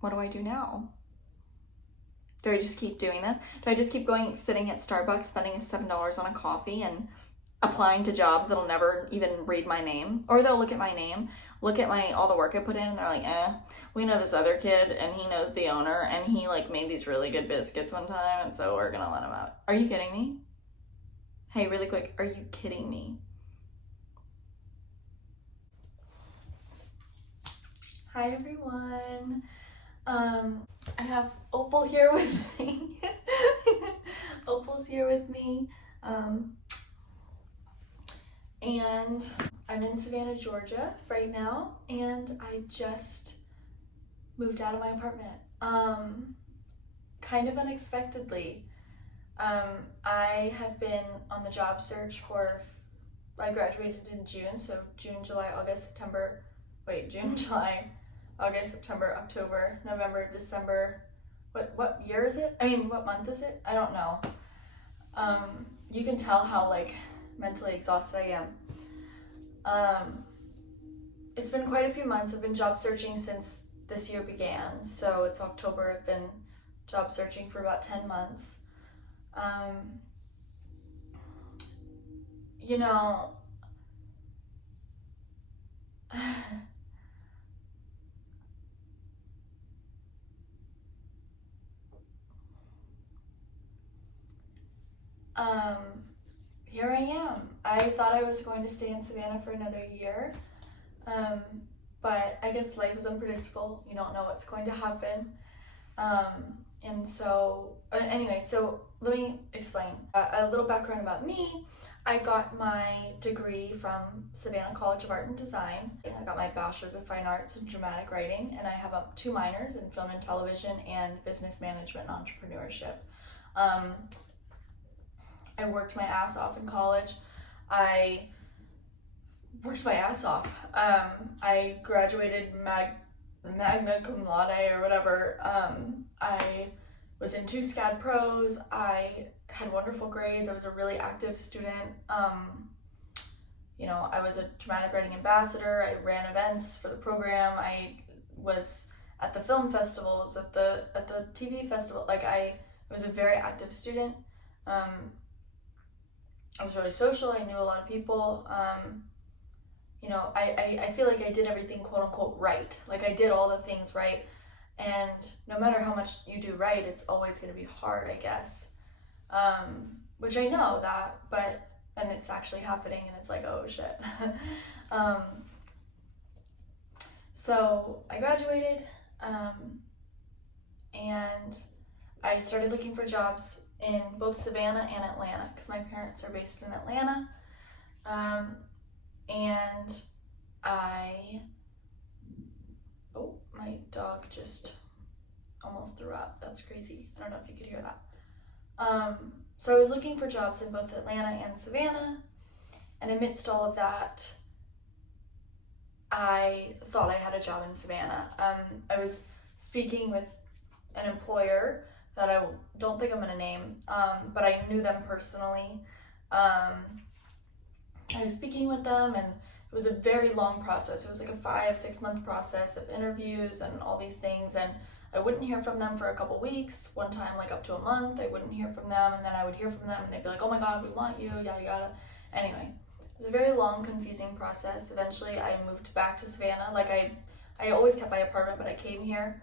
what do I do now? Do I just keep doing this? Do I just keep going, sitting at Starbucks, spending $7 on a coffee and applying to jobs that'll never even read my name? Or they'll look at my name, look at all the work I put in, and they're like, we know this other kid, and he knows the owner, and he like made these really good biscuits one time, and so we're gonna let him out. Are you kidding me? Hey, really quick, are you kidding me? Hi everyone. I have Opal here with me. Opal's here with me. And I'm in Savannah, Georgia right now, and I just moved out of my apartment. Kind of unexpectedly. I have been on the job search I graduated in June, so June, July, August, September, October, November, December. What year is it? I mean, what month is it? I don't know. You can tell how like mentally exhausted I am. It's been quite a few months. I've been job searching since this year began, so it's October. I've been job searching for about 10 months. You know, here I am. I thought I was going to stay in Savannah for another year, but I guess life is unpredictable. You don't know what's going to happen. And so, anyway, so let me explain a little background about me. I got my degree from Savannah College of Art and Design. I got my Bachelor's of Fine Arts in Dramatic Writing, and I have 2 minors in Film and Television and Business Management and Entrepreneurship. I worked my ass off in college. I graduated magna cum laude or whatever. I was in 2 SCAD pros. I had wonderful grades. I was a really active student. I was a dramatic writing ambassador. I ran events for the program. I was at the film festivals, at the TV festival. I was a very active student. I was really social. I knew a lot of people. I feel like I did everything quote unquote right. Like I did all the things right. And no matter how much you do right, it's always going to be hard, I guess. Which I know that, and it's actually happening, and it's like, oh shit. So I graduated, and I started looking for jobs in both Savannah and Atlanta, because my parents are based in Atlanta. And my dog just almost threw up. That's crazy. I don't know if you could hear that. So I was looking for jobs in both Atlanta and Savannah, and amidst all of that, I thought I had a job in Savannah. I was speaking with an employer that I don't think I'm gonna name, but I knew them personally. I was speaking with them, and it was a very long process. It was like a 5-6 month process of interviews and all these things, and I wouldn't hear from them for a couple weeks. One time, like up to a month, I wouldn't hear from them, and then I would hear from them, and they'd be like, oh my god, we want you, yada yada. Anyway, it was a very long, confusing process. Eventually, I moved back to Savannah. I always kept my apartment, but I came here.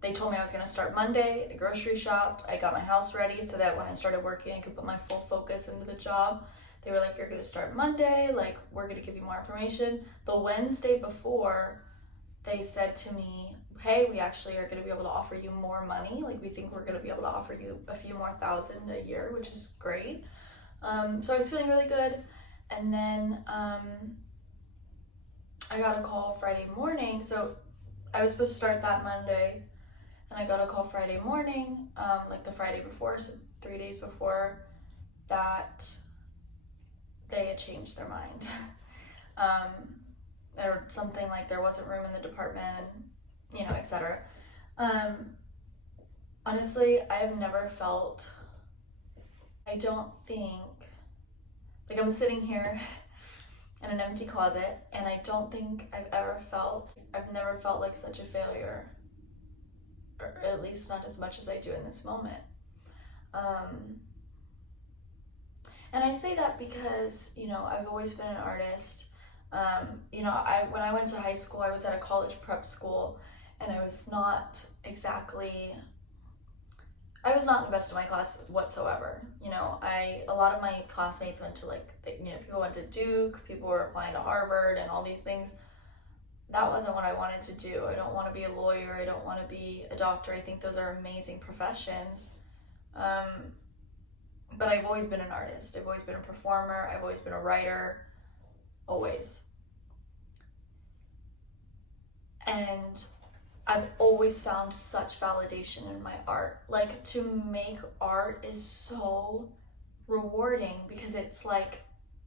They told me I was going to start Monday. I grocery shopped. I got my house ready so that when I started working, I could put my full focus into the job. They were like, you're going to start Monday. Like, we're going to give you more information. The Wednesday before, they said to me, hey, we actually are going to be able to offer you more money. Like, we think we're going to be able to offer you a few more thousand a year, which is great. So I was feeling really good. And then I got a call Friday morning. So I was supposed to start that Monday, and I got a call Friday morning, like the Friday before, so 3 days before, that they had changed their mind. Or something like there wasn't room in the department, and etc. Honestly, I have never felt, I don't think, like I'm sitting here in an empty closet, and I don't think I've never felt like such a failure or at least not as much as I do in this moment. And I say that because, I've always been an artist. When I went to high school, I was at a college prep school, and I was not the best in my class whatsoever. A lot of my classmates went to people went to Duke, people were applying to Harvard and all these things. That wasn't what I wanted to do. I don't want to be a lawyer. I don't want to be a doctor. I think those are amazing professions. But I've always been an artist. I've always been a performer. I've always been a writer. Always. And I've always found such validation in my art. Like, to make art is so rewarding because it's like,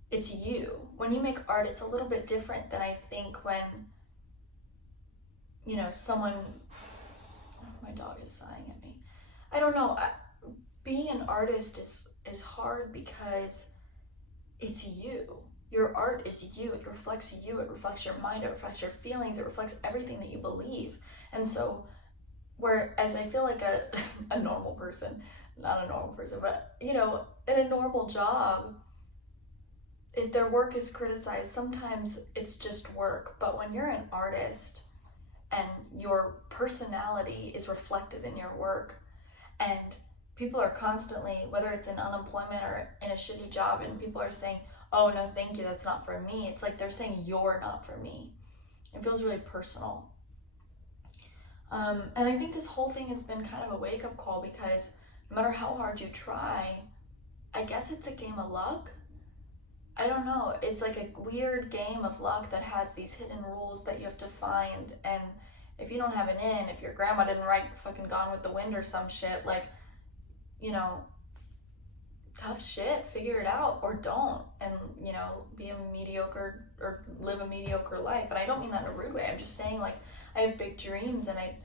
it's you. When you make art, it's a little bit different than I think when, someone, my dog is sighing at me. I don't know. Being an artist is hard because it's you. Your art is you. It reflects you. It reflects your mind. It reflects your feelings. It reflects everything that you believe. And so, whereas I feel like a normal person, not a normal person, but, in a normal job, if their work is criticized, sometimes it's just work. But when you're an artist and your personality is reflected in your work, and people are constantly, whether it's in unemployment or in a shitty job, and people are saying, oh, no, thank you, that's not for me. It's like they're saying, you're not for me. It feels really personal. And I think this whole thing has been kind of a wake-up call because no matter how hard you try, I guess it's a game of luck. I don't know. It's like a weird game of luck that has these hidden rules that you have to find. And if you don't have an in, if your grandma didn't write fucking Gone with the Wind or some shit, tough shit, figure it out or don't, and be a mediocre or live a mediocre life. And I don't mean that in a rude way. I'm just saying, like, I have big dreams, and I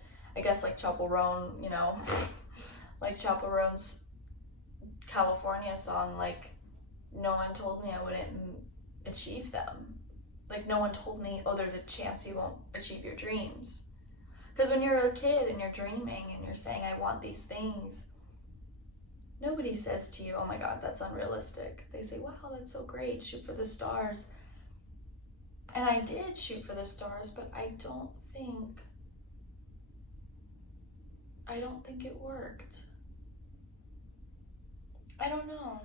guess like Chappell Roan, like Chappell Roan's California song, like, no one told me I wouldn't achieve them. Like, no one told me, oh, there's a chance you won't achieve your dreams. Because when you're a kid and you're dreaming and you're saying, I want these things, nobody says to you, oh my God, that's unrealistic. They say, wow, that's so great, shoot for the stars. And I did shoot for the stars, but I don't think it worked. I don't know.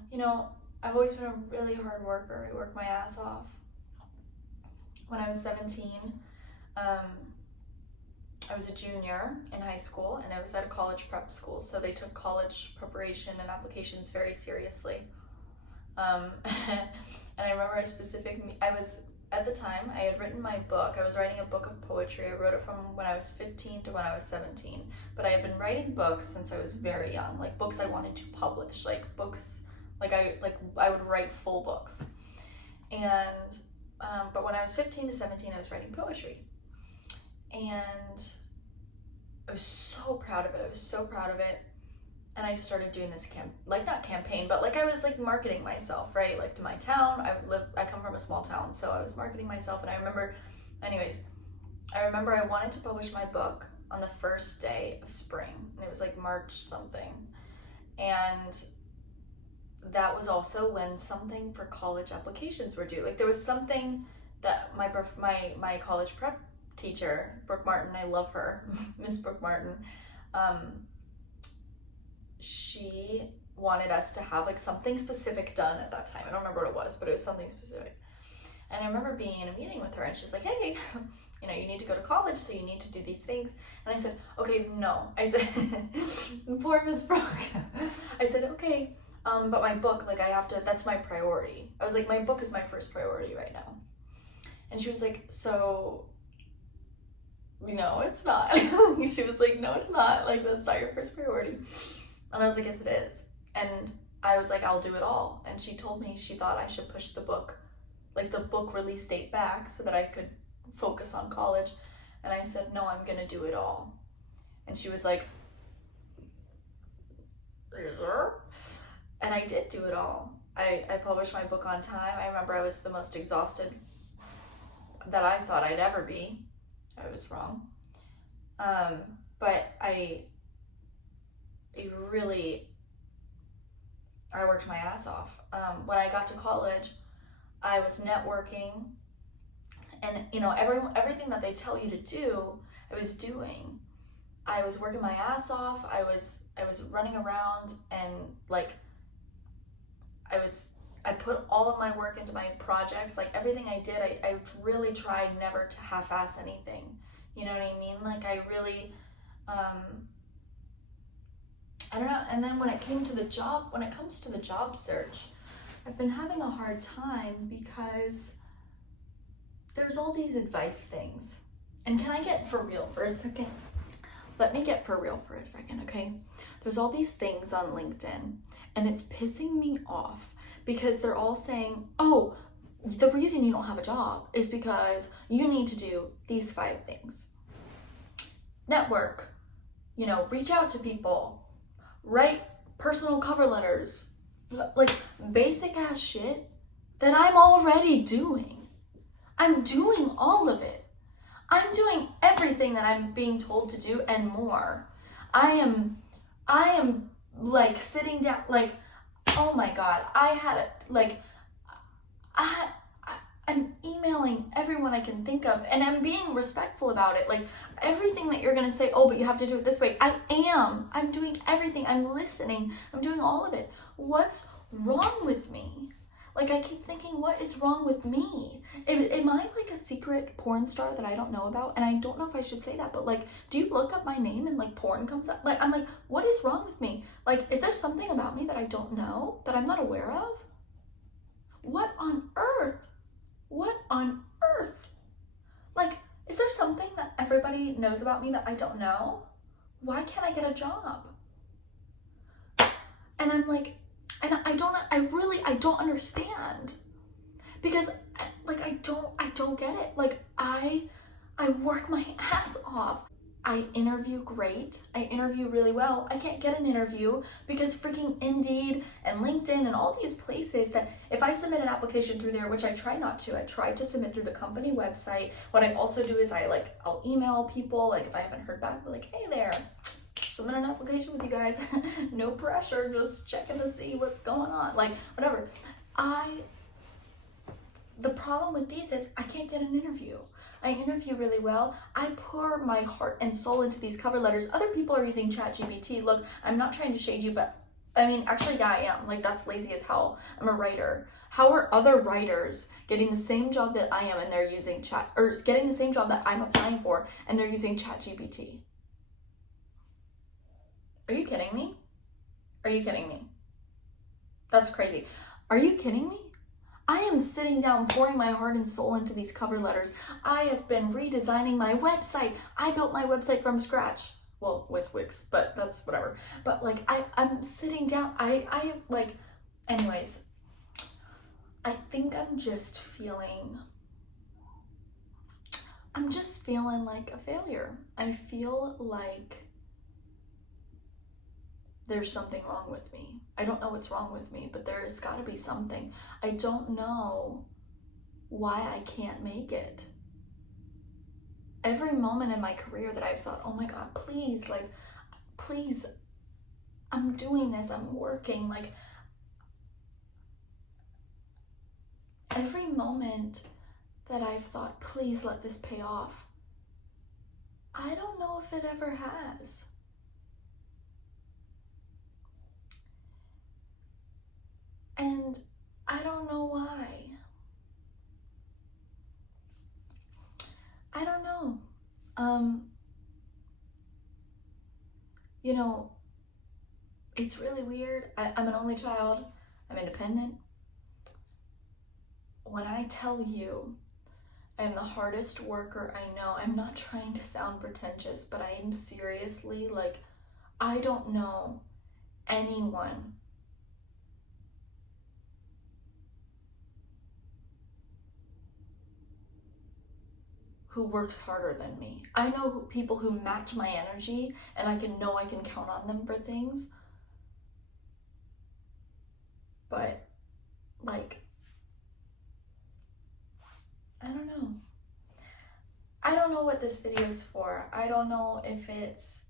I've always been a really hard worker. I work my ass off. When I was 17, I was a junior in high school, and I was at a college prep school, so they took college preparation and applications very seriously. And I remember at the time, I had written my book. I was writing a book of poetry. I wrote it from when I was 15 to when I was 17. But I had been writing books since I was very young, like books I wanted to publish, like books, I would write full books. And, but when I was 15 to 17, I was writing poetry. And I was so proud of it. And I started doing this not campaign, but I was marketing myself, right? Like to my town. I come from a small town, so I was marketing myself. And I remember I wanted to publish my book on the first day of spring, and it was March something. And that was also when something for college applications were due. There was something that my college prep teacher, Brooke Martin, I love her, Miss Brooke Martin, she wanted us to have something specific done at that time. I don't remember what it was, but it was something specific. And I remember being in a meeting with her, and she was like, hey, you need to go to college, so you need to do these things. And I said, okay, no. I said, poor Miss Brooke. I said, okay, but my book, that's my priority. I was like, my book is my first priority right now. And she was like, so, no, it's not. She was like, no, it's not. That's not your first priority. And I was like, yes, it is. And I was like, I'll do it all. And she told me she thought I should push the book, the book release date back so that I could focus on college. And I said, no, I'm gonna do it all. And she was like, and I did do it all. I published my book on time. I remember I was the most exhausted that I thought I'd ever be. I was wrong. But I I worked my ass off. When I got to college, I was networking, and everything that they tell you to do, I was doing. I was working my ass off. I was running around, and like I put all of my work into my projects. Like everything I did, I really tried never to half-ass anything. You know what I mean? Like I really, I don't know. And then when it comes to the job search, I've been having a hard time because there's all these advice things. And can I get for real for a second? Let me get for real for a second, okay? There's all these things on LinkedIn, and it's pissing me off because they're all saying, oh, the reason you don't have a job is because you need to do these 5 things. Network, reach out to people, write personal cover letters, like basic ass shit that I'm already doing. I'm doing all of it. I'm doing everything that I'm being told to do and more. I am like sitting down, like, oh my God, I'm emailing everyone I can think of, and I'm being respectful about it. Like everything that you're gonna say, oh, but you have to do it this way. I'm doing everything. I'm listening. I'm doing all of it. What's wrong with me? Like I keep thinking, what is wrong with me? Am I like a secret porn star that I don't know about? And I don't know if I should say that, but like, do you look up my name and like porn comes up? Like, I'm like, what is wrong with me? Like, is there something about me that I don't know, that I'm not aware of? What on earth? What on earth? Like, is there something that everybody knows about me that I don't know? Why can't I get a job? And I'm like, and I don't understand, because like I don't get it. Like I work my ass off. I interview great. I interview really well. I can't get an interview because freaking Indeed and LinkedIn and all these places that if I submit an application through there, which I try not to, I try to submit through the company website. What I also do is I'll email people, like if I haven't heard back, like, hey there, submit an application with you guys. No pressure, just checking to see what's going on, like whatever. The problem with these is I can't get an interview. I interview really well. I pour my heart and soul into these cover letters. Other people are using ChatGPT. Look, I'm not trying to shade you, but I mean, actually, yeah, I am. Like, that's lazy as hell. I'm a writer. How are other writers getting the same job that I am and they're using getting the same job that I'm applying for and they're using ChatGPT? Are you kidding me? Are you kidding me? That's crazy. Are you kidding me? I am sitting down pouring my heart and soul into these cover letters. I have been redesigning my website. I built my website from scratch. Well, with Wix, but that's whatever. But like, I'm sitting down. I have like, anyways, I think I'm just feeling like a failure. I feel like there's something wrong with me. I don't know what's wrong with me, but there's got to be something. I don't know why I can't make it. Every moment in my career that I've thought, oh my God, please, I'm doing this, I'm working. Like, every moment that I've thought, please let this pay off, I don't know if it ever has. And I don't know why. I don't know. It's really weird. I'm an only child. I'm independent. When I tell you I'm the hardest worker I know, I'm not trying to sound pretentious, but I am seriously, like, I don't know anyone who works harder than me. I know people who match my energy, and I can count on them for things. But like, I don't know what this video is for. I don't know if it's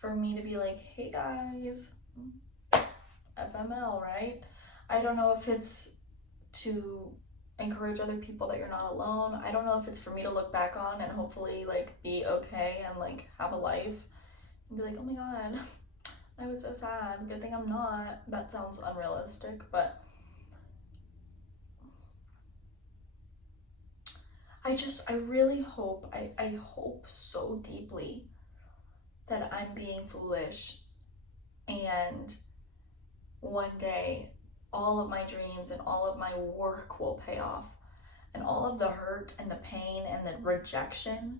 for me to be like, hey guys, FML, right? I don't know if it's to encourage other people that you're not alone. I don't know if it's for me to look back on and hopefully like be okay and like have a life and be like, oh my god, I was so sad, good thing I'm not. That sounds unrealistic, but I really hope, I hope so deeply that I'm being foolish and one day all of my dreams and all of my work will pay off, and all of the hurt and the pain and the rejection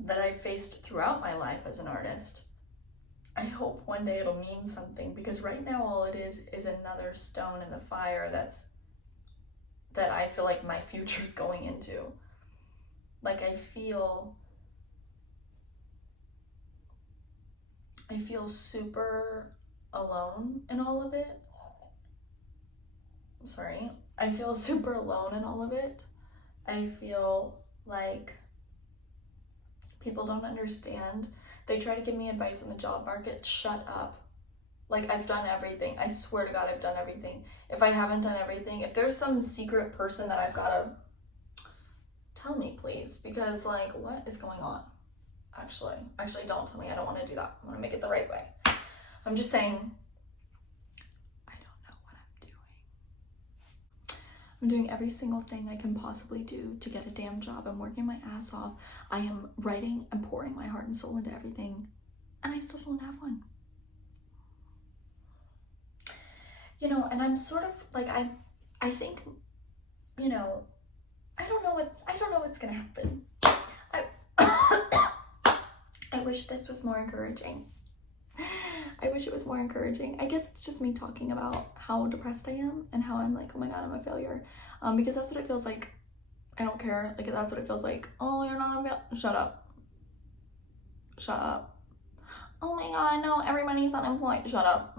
that I faced throughout my life as an artist, I hope one day it'll mean something, because right now all it is another stone in the fire that I feel like my future's going into. Like I feel super alone in all of it. Sorry. I feel super alone in all of it. I feel like people don't understand. They try to give me advice in the job market. Shut up. Like, I've done everything. I swear to God, I've done everything. If I haven't done everything, if there's some secret person that I've got to tell me, please, because like, what is going on? Actually, don't tell me. I don't want to do that. I want to make it the right way. I'm just saying, I don't know what I'm doing. I'm doing every single thing I can possibly do to get a damn job. I'm working my ass off. I am writing and pouring my heart and soul into everything, and I still don't have one. You know, and I'm sort of like, I think, you know, I don't know what's gonna happen. I wish this was more encouraging. I wish it was more encouraging. I guess it's just me talking about how depressed I am and how I'm like, oh my god, I'm a failure. Because that's what it feels like. I don't care. Like, that's what it feels like. Oh, you're not a failure. Shut up. Shut up. Oh my god, no, everybody's unemployed. Shut up.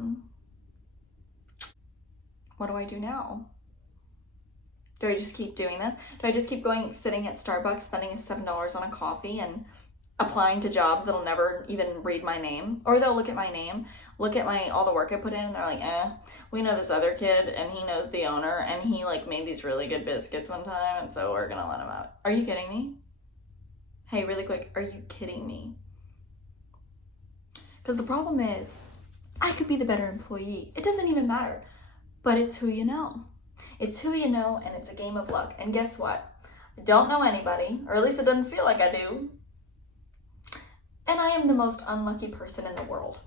What do I do now? Do I just keep doing this? Do I just keep going, sitting at Starbucks, spending $7 on a coffee and applying to jobs that'll never even read my name? Or they'll look at my name, look at all the work I put in, and they're like, we know this other kid, and he knows the owner, and he like made these really good biscuits one time, and so we're gonna let him out. Are you kidding me? Hey, really quick, are you kidding me? Because the problem is, I could be the better employee. It doesn't even matter. But it's who you know. It's who you know, and it's a game of luck. And guess what? I don't know anybody, or at least it doesn't feel like I do. And I am the most unlucky person in the world.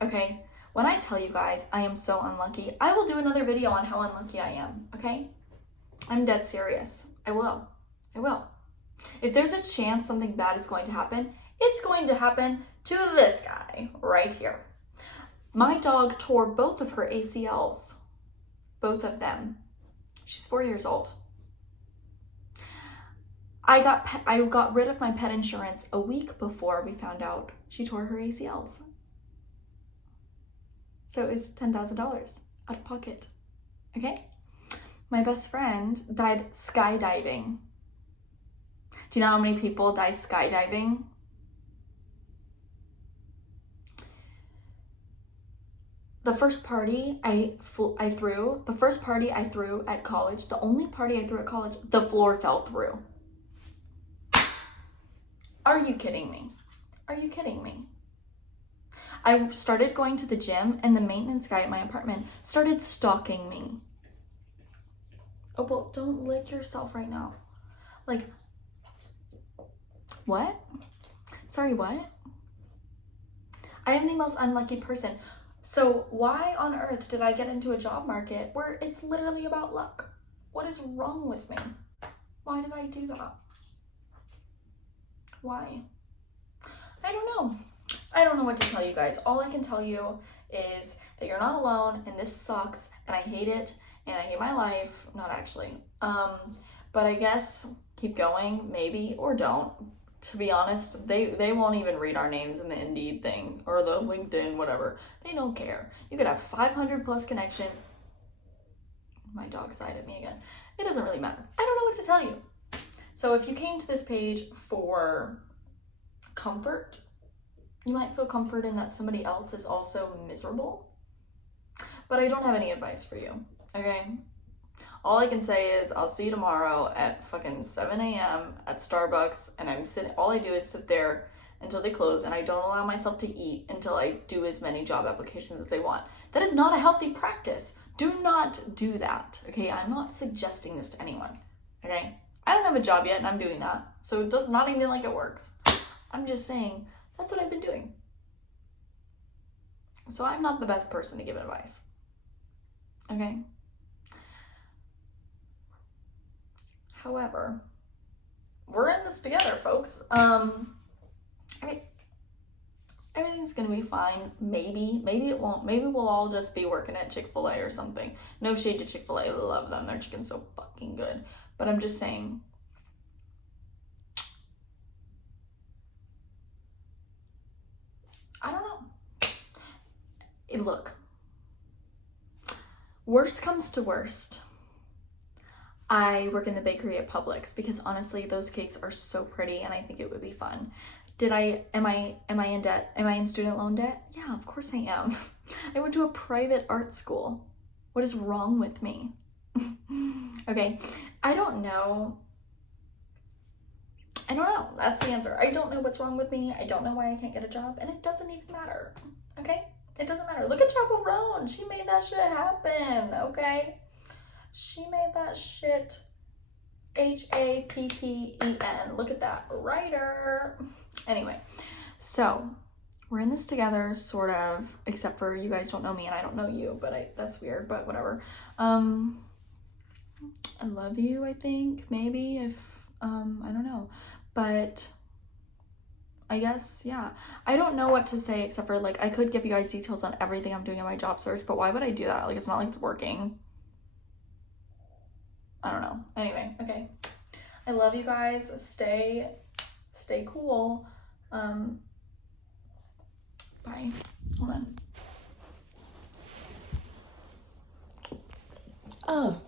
Okay? When I tell you guys I am so unlucky, I will do another video on how unlucky I am. Okay? I'm dead serious. I will. If there's a chance something bad is going to happen, it's going to happen to this guy right here. My dog tore both of her ACLs. Both of them. She's 4 years old. I got rid of my pet insurance a week before we found out she tore her ACLs. So it was $10,000 out of pocket. Okay? My best friend died skydiving. Do you know how many people die skydiving? The first party I threw at college, the only party I threw at college, the floor fell through. Are you kidding me? Are you kidding me? I started going to the gym, and the maintenance guy at my apartment started stalking me. Oh, well, don't lick yourself right now. Like, what? Sorry, what? I am the most unlucky person. So why on earth did I get into a job market where it's literally about luck? What is wrong with me? Why did I do that? Why? I don't know. I don't know what to tell you guys. All I can tell you is that you're not alone, and this sucks, and I hate it, and I hate my life. Not actually. But I guess keep going, maybe, or don't. To be honest, they won't even read our names in the Indeed thing or the LinkedIn, whatever. They don't care. You could have 500 plus connections. My dog sighed at me again. It doesn't really matter. I don't know what to tell you. So if you came to this page for comfort, You might feel comfort in that somebody else is also miserable. But I don't have any advice for you, okay? All I can say is I'll see you tomorrow at fucking 7 a.m. at Starbucks, and all I do is sit there until they close, and I don't allow myself to eat until I do as many job applications as I want. That is not a healthy practice. Do not do that, okay? I'm not suggesting this to anyone, okay? I don't have a job yet, and I'm doing that, so it does not even like it works. I'm just saying that's what I've been doing. So I'm not the best person to give advice, okay? However, we're in this together, folks. Everything's gonna be fine. Maybe it won't. Maybe we'll all just be working at Chick-fil-A or something. No shade to Chick-fil-A, I love them. Their chicken's so fucking good. But I'm just saying, I don't know. Look, worst comes to worst, I work in the bakery at Publix because honestly, those cakes are so pretty and I think it would be fun. Am I in debt? Am I in student loan debt? Yeah, of course I am. I went to a private art school. What is wrong with me? Okay, I don't know. That's the answer. I don't know what's wrong with me. I don't know why I can't get a job, and it doesn't even matter. Okay? It doesn't matter. Look at Chaperone. She made that shit happen. Okay? She made that shit HAPPEN. Look at that. Writer. Anyway, so we're in this together, sort of, except for you guys don't know me and I don't know you, but that's weird, but whatever. I love you, I think, maybe, if, I don't know, but I guess, yeah. I don't know what to say except for, like, I could give you guys details on everything I'm doing in my job search, but why would I do that? Like, it's not like it's working. I don't know. Anyway, okay. I love you guys. Stay cool. Bye. Hold on. Oh.